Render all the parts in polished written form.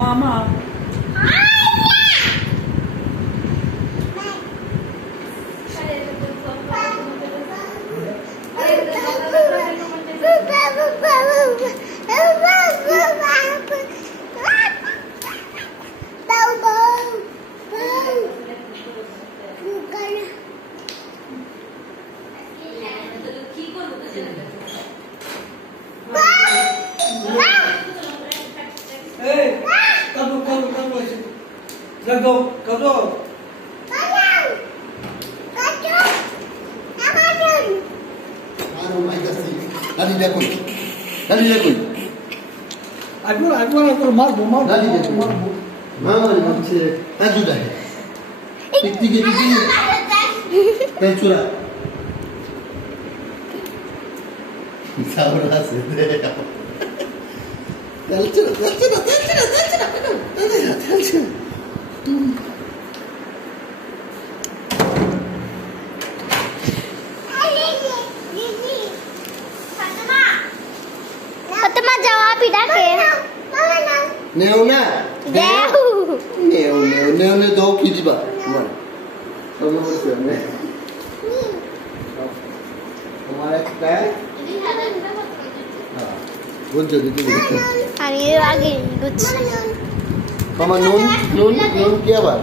Mama. Hey, come. Let's go. Aku marbo. Mama macam aju dah. Tiga. Pencura. Sabar hasil deh. Tencura. Fatima jawab tidak ke? Neona. Jauh. Neona dua kiri bah. Kamu macam ni. Hamaरा क्या है? Bunca itu. Hari lagi lucu. Mama nun क्या बात?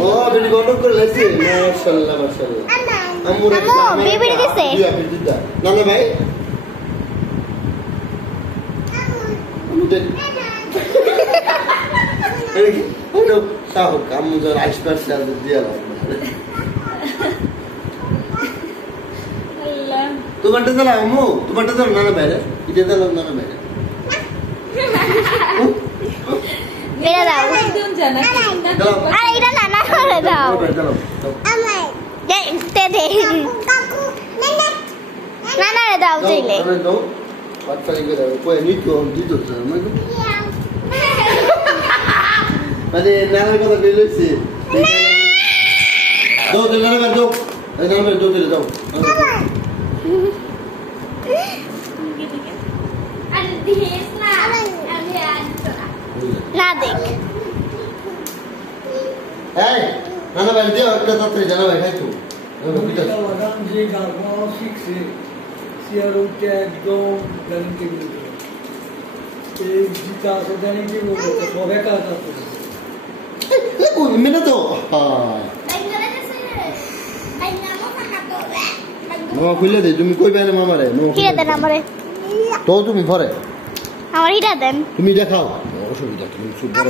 Oh, jadi gondok कर लेती है. माशाल्लाह. Kamu bibir कैसे? Iya, bibir dah. Nana भाई? Kamu deh. Aduh, tahu kamu jangan spesial dia lah. Tu bantu dah kamu. Tu bantu dah nana भाई. Itu dah nana भाई. Mira dah. Ada ida nana dah. Amai. Tede. Nana dah ucile. No. What kali kita? Kau ni tu tu sama. Mane nana kata beli sih. Dua nana berdua. Nana berdua tu dah. Nadik. Hey, nana berdua kita tak terjana baik tu. Adam je garbo fixé. Siaru ke ekdom guarantee मिलती है. एक जीता से जाने की वो तो बेकार जाता है. Kau mana tu? Mama খুলে দে তুমি কই বাইরে মামা রে Kira dah nama re. তো তুমি পরে Awak ida dan. তুমি দেখাও অসুবিধা তুমি শুধু বড়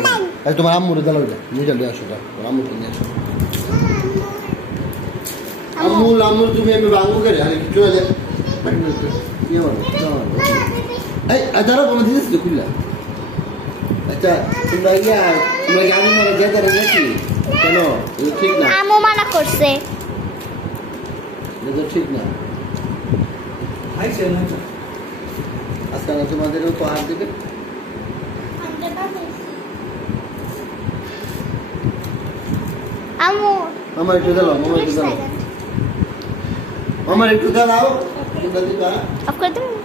এই তোমার আম্মুরে দাও দে মুইটা লই আসো দাও আম্মু নিয়ে আসো আম্মু তুমি আমি বাঙ্গু করে আরে কিছু না দে নিয়ে বল এই আদারা বলে দিছিস তো খুললা আচ্ছা তোমরা গাড়ি মারা যেতে নাকি কেন এটা ঠিক না Amu mana kursi? এটা ঠিক না आई से ना. আজকাল তোমাদেরও তো আর দিবে Amu. মামা একটু দাও মামা একটু দাও তোমরা দিবা Of course.